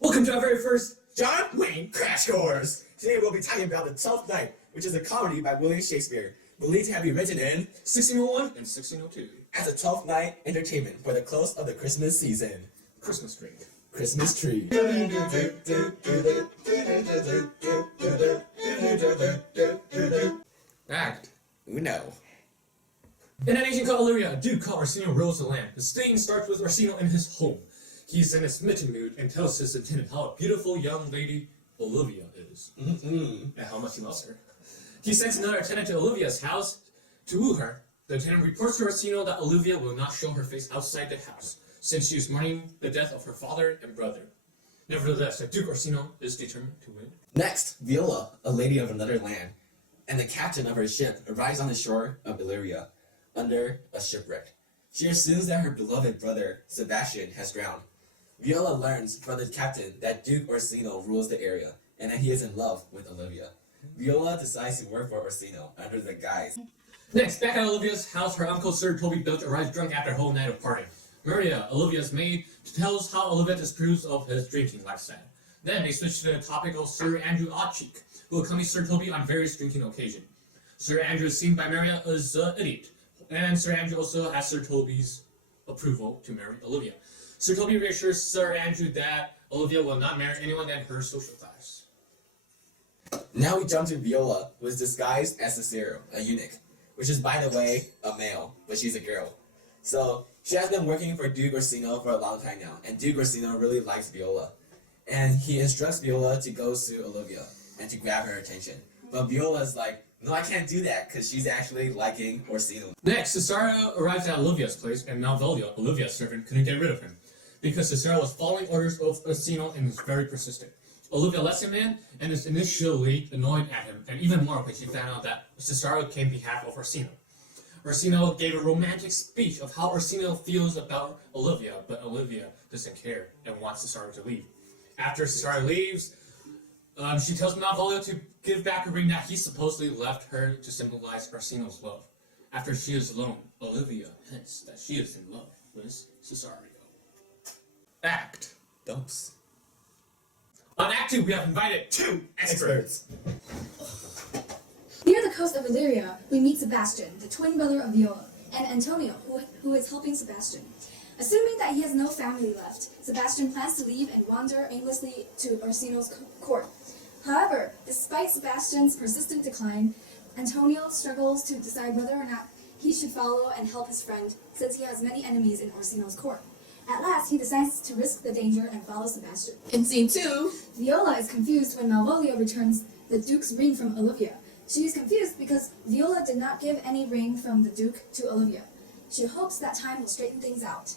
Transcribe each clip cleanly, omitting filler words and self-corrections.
Welcome to our very first Wang Crash Course. Today we'll be talking about the Twelfth Night, which is a comedy by William Shakespeare, believed to have been written in 1601 and 1602 as a Twelfth Night entertainment for the close of the Christmas season. Christmas tree. Christmas tree. Act. Uno. In an ancient called Illyria, a duke called Orsino rules the land. The scene starts with Orsino in his home. He's in a smitten mood and tells his attendant how a beautiful young lady Olivia is, and how much he loves her. He sends another attendant to Olivia's house to woo her. The attendant reports to Orsino that Olivia will not show her face outside the house, since she is mourning the death of her father and brother. Nevertheless, the Duke Orsino is determined to win. Next, Viola, a lady of another land, and the captain of her ship arrives on the shore of Illyria under a shipwreck. She assumes that her beloved brother, Sebastian, has drowned. Viola learns from the captain that Duke Orsino rules the area, and that he is in love with Olivia. Viola decides to work for Orsino under the guise. Next, back at Olivia's house, her uncle Sir Toby Belch arrives drunk after a whole night of partying. Maria, Olivia's maid, tells how Olivia disapproves of his drinking lifestyle. Then they switch to the topic of Sir Andrew Oddcheek, who accompanies Sir Toby on various drinking occasions. Sir Andrew is seen by Maria as an idiot, and Sir Andrew also has Sir Toby's approval to marry Olivia. Sir Toby reassures Sir Andrew that Olivia will not marry anyone in her social class. Now we jump to Viola, who is disguised as Cesario, a eunuch, which is, by the way, a male, but she's a girl. So, she has been working for Duke Orsino for a long time now, and Duke Orsino really likes Viola. And he instructs Viola to go to Olivia and to grab her attention. But Viola's like, no, I can't do that, because she's actually liking Orsino. Next, Cesario arrives at Olivia's place, and Malvolio, Olivia's servant, couldn't get rid of him, because Cesario was following orders of Orsino and is very persistent. Olivia lets him in and is initially annoyed at him, and even more when she found out that Cesario came on behalf of Orsino. Orsino gave a romantic speech of how Orsino feels about Olivia, but Olivia doesn't care and wants Cesario to leave. After Cesario leaves, she tells Malvolio to give back a ring that he supposedly left her to symbolize Orsino's love. After she is alone, Olivia hints that she is in love with Cesario. Act. Dumps. On Act 2, we have invited two experts. Near the coast of Illyria, we meet Sebastian, the twin brother of Viola, and Antonio, who is helping Sebastian. Assuming that he has no family left, Sebastian plans to leave and wander aimlessly to Orsino's court. However, despite Sebastian's persistent decline, Antonio struggles to decide whether or not he should follow and help his friend, since he has many enemies in Orsino's court. At last, he decides to risk the danger and follow Sebastian. In scene 2, Viola is confused when Malvolio returns the Duke's ring from Olivia. She is confused because Viola did not give any ring from the Duke to Olivia. She hopes that time will straighten things out.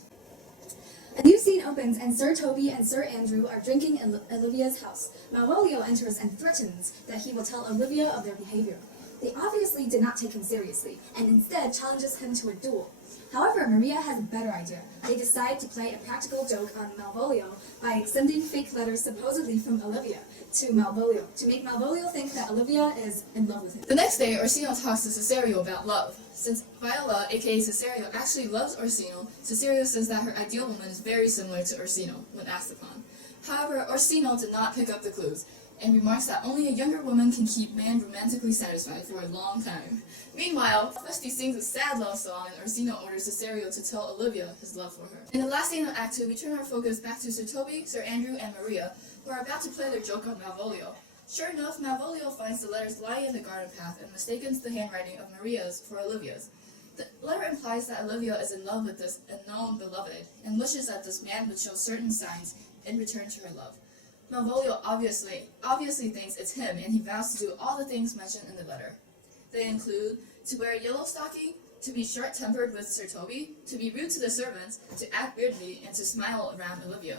A new scene opens and Sir Toby and Sir Andrew are drinking in Olivia's house. Malvolio enters and threatens that he will tell Olivia of their behavior. They obviously did not take him seriously, and instead challenges him to a duel. However, Maria has a better idea. They decide to play a practical joke on Malvolio by sending fake letters supposedly from Olivia to Malvolio, to make Malvolio think that Olivia is in love with him. the next day, Orsino talks to Cesario about love. Since Viola, aka Cesario, actually loves Orsino, Cesario says that her ideal woman is very similar to Orsino when asked upon. However, Orsino did not pick up the clues, and remarks that only a younger woman can keep man romantically satisfied for a long time. Meanwhile, Festy sings a sad love song and Orsino orders Cesario to tell Olivia his love for her. In the last scene of Act 2, we turn our focus back to Sir Toby, Sir Andrew, and Maria, who are about to play their joke on Malvolio. Sure enough, Malvolio finds the letters lying in the garden path and mistakes the handwriting of Maria's for Olivia's. The letter implies that Olivia is in love with this unknown beloved, and wishes that this man would show certain signs in return to her love. Malvolio obviously thinks it's him, and he vows to do all the things mentioned in the letter. They include to wear a yellow stocking, to be short-tempered with Sir Toby, to be rude to the servants, to act weirdly, and to smile around Olivia.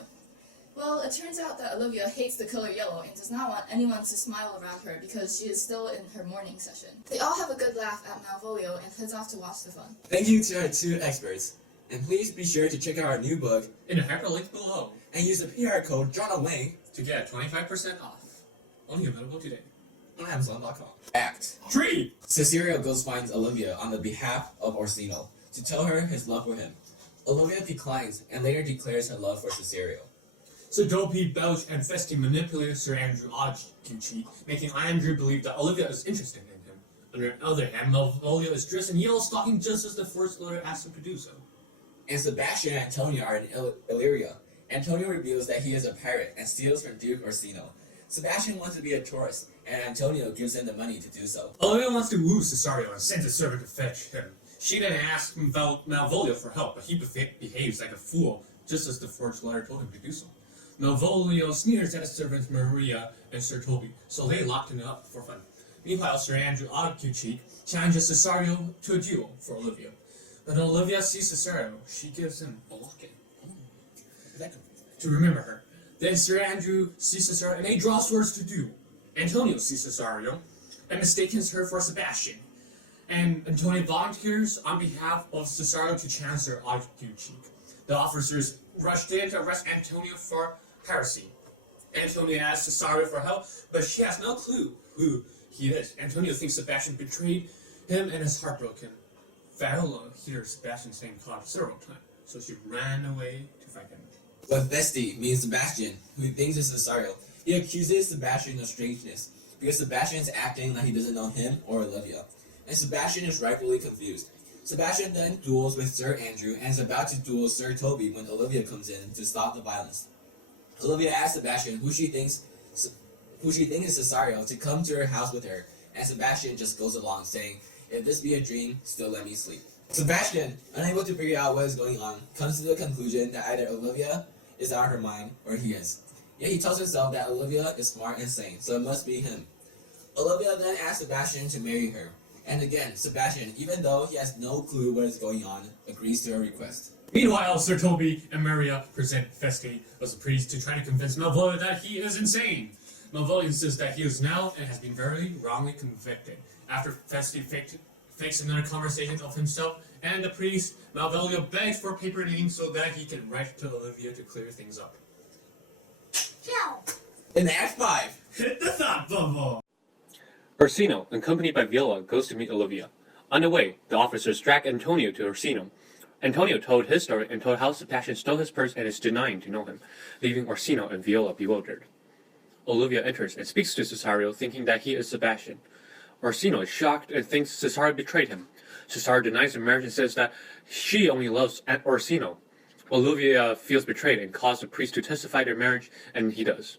Well, it turns out that Olivia hates the color yellow and does not want anyone to smile around her because she is still in her mourning session. They all have a good laugh at Malvolio and heads off to watch the fun. Thank you to our two experts. And please be sure to check out our new book In the hyperlink below and use the PR code John Wang to get 25% off. Only available today. on Amazon.com. Act 3. Cesario goes finds Olivia on the behalf of Orsino to tell her his love for him. Olivia declines and later declares her love for Cesario. So Dopey, Belch, and Festi manipulate Sir Andrew Aguichi, making Andrew believe that Olivia is interested in him. On the other hand, Malvolio is dressed in yellow stocking just as the first letter asks him to do so. And Sebastian and Antonio are in Illyria. Antonio reveals that he is a pirate and steals from Duke Orsino. Sebastian wants to be a tourist, and Antonio gives him the money to do so. Olivia wants to woo Cesario and sends a servant to fetch him. She then asks Malvolio for help, but he behaves like a fool, just as the forged letter told him to do so. Malvolio sneers at his servants Maria and Sir Toby, so they locked him up for fun. Meanwhile, Sir Andrew Aguichi challenges Cesario to a duel for Olivia. When Olivia sees Cesario, she gives him a locket to remember her. Then Sir Andrew sees Cesario and they draw swords to duel. Antonio sees Cesario and mistakes her for Sebastian. And Antonio volunteers on behalf of Cesario to challenge Sir Aguichi. The officers rushed in to arrest Antonio for heresy. Antonio asks Cesario for help, but she has no clue who he is. Antonio thinks Sebastian betrayed him and is heartbroken. Viola hears Sebastian's name called several times, so she ran away to fight him. But Festi means Sebastian, who thinks is Cesario. He accuses Sebastian of strangeness, because Sebastian is acting like he doesn't know him or Olivia. And Sebastian is rightfully confused. Sebastian then duels with Sir Andrew and is about to duel Sir Toby when Olivia comes in to stop the violence. Olivia asks Sebastian who she thinks is Cesario to come to her house with her, and Sebastian just goes along saying, "If this be a dream, still let me sleep." Sebastian, unable to figure out what is going on, comes to the conclusion that either Olivia is out of her mind or he is. Yet he tells himself that Olivia is smart and sane, so it must be him. Olivia then asks Sebastian to marry her. And again, Sebastian, even though he has no clue what is going on, agrees to her request. Meanwhile, Sir Toby and Maria present Festi as a priest to try to convince Malvolio that he is insane. Malvolio insists that he is now and has been very wrongly convicted. After Festi fakes another conversation of himself and the priest, Malvolio begs for paper and ink so that he can write to Olivia to clear things up. In Act 5, Hit the thought bubble! Orsino, accompanied by Viola, goes to meet Olivia. On the way, the officers drag Antonio to Orsino. Antonio told his story and told how Sebastian stole his purse and is denying to know him, leaving Orsino and Viola bewildered. Olivia enters and speaks to Cesario, thinking that he is Sebastian. Orsino is shocked and thinks Cesario betrayed him. Cesario denies the marriage and says that she only loves Orsino. Olivia feels betrayed and calls the priest to testify their marriage, and he does.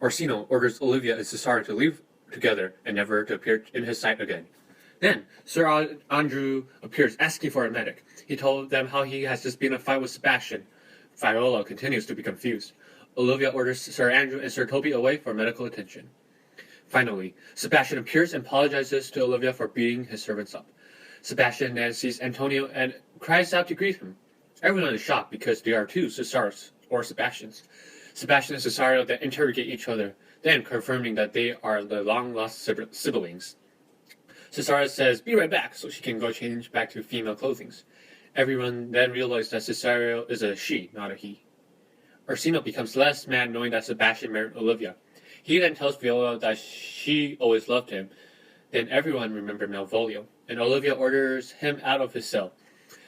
Orsino orders Olivia and Cesario to leave together and never to appear in his sight again. Then, Sir Andrew appears asking for a medic. He told them how he has just been in a fight with Sebastian. Viola continues to be confused. Olivia orders Sir Andrew and Sir Toby away for medical attention. Finally, Sebastian appears and apologizes to Olivia for beating his servants up. Sebastian then sees Antonio and cries out to greet him. Everyone is shocked because they are two Cesars or Sebastians. Sebastian and Cesario then interrogate each other, then confirming that they are the long-lost siblings. Cesario says, "Be right back," so she can go change back to female clothing. Everyone then realizes that Cesario is a she, not a he. Orsino becomes less mad knowing that Sebastian married Olivia. He then tells Viola that she always loved him. Then everyone remembers Malvolio, and Olivia orders him out of his cell.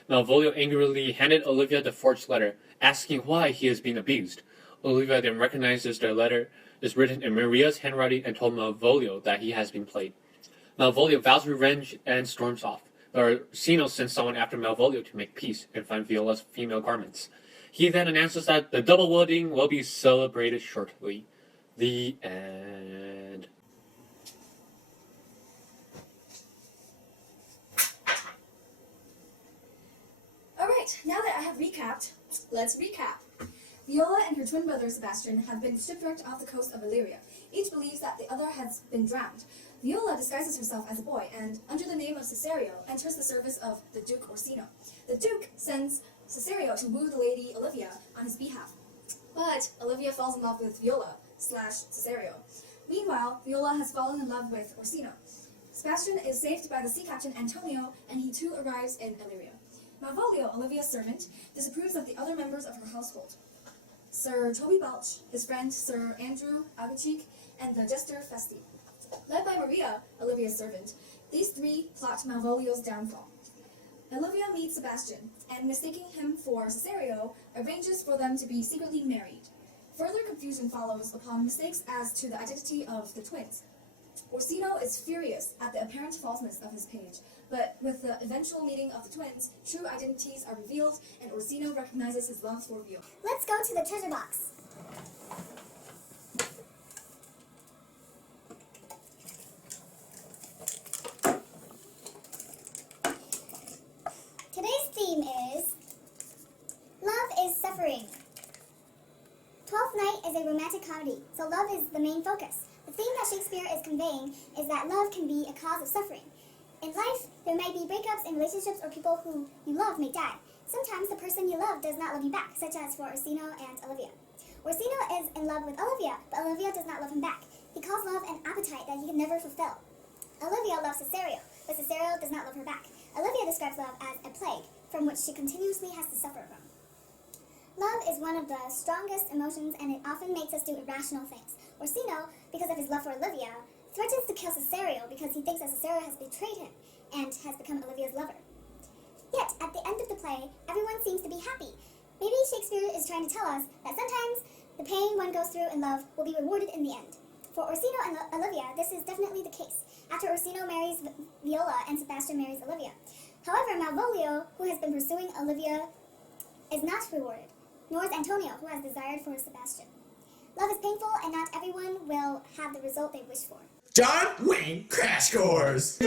Malvolio angrily handed Olivia the forged letter, asking why he is being abused. Olivia then recognizes the letter is written in Maria's handwriting and told Malvolio that he has been played. Malvolio vows revenge and storms off. Orsino sends someone after Malvolio to make peace and find Viola's female garments. He then announces that the double wedding will be celebrated shortly. The end. Alright, now that I have recapped, let's recap. Viola and her twin brother Sebastian have been shipwrecked off the coast of Illyria. Each believes that the other has been drowned. Viola disguises herself as a boy and, under the name of Cesario, enters the service of the Duke Orsino. The Duke sends Cesario to woo the lady Olivia on his behalf. But Olivia falls in love with Viola/Cesario. Meanwhile, Viola has fallen in love with Orsino. Sebastian is saved by the sea captain Antonio, and he too arrives in Illyria. Malvolio, Olivia's servant, disapproves of the other members of her household. Sir Toby Belch, his friend Sir Andrew Aguichi, and the jester Festi. Led by Maria, Olivia's servant, these three plot Malvolio's downfall. Olivia meets Sebastian, and mistaking him for Cesario, arranges for them to be secretly married. Further confusion follows upon mistakes as to the identity of the twins. Orsino is furious at the apparent falseness of his page, but with the eventual meeting of the twins, true identities are revealed, and Orsino recognizes his love for Viola. Let's go to the treasure box. Today's theme is Love is Suffering. Twelfth Night is a romantic comedy, so love is the main focus. The theme that Shakespeare is conveying is that love can be a cause of suffering. In life, there may be breakups in relationships or people who you love may die. Sometimes the person you love does not love you back, such as for Orsino and Olivia. Orsino is in love with Olivia, but Olivia does not love him back. He calls love an appetite that he can never fulfill. Olivia loves Cesario, but Cesario does not love her back. Olivia describes love as a plague, from which she continuously has to suffer from. Love is one of the strongest emotions, and it often makes us do irrational things. Orsino, because of his love for Olivia, threatens to kill Cesario because he thinks that Cesario has betrayed him and has become Olivia's lover. Yet, at the end of the play, everyone seems to be happy. Maybe Shakespeare is trying to tell us that sometimes the pain one goes through in love will be rewarded in the end. For Orsino and Olivia, this is definitely the case, after Orsino marries Viola and Sebastian marries Olivia. However, Malvolio, who has been pursuing Olivia, is not rewarded, nor is Antonio, who has desired for Sebastian. Love is painful, and not everyone will have the result they wish for. John Wayne Crash Course!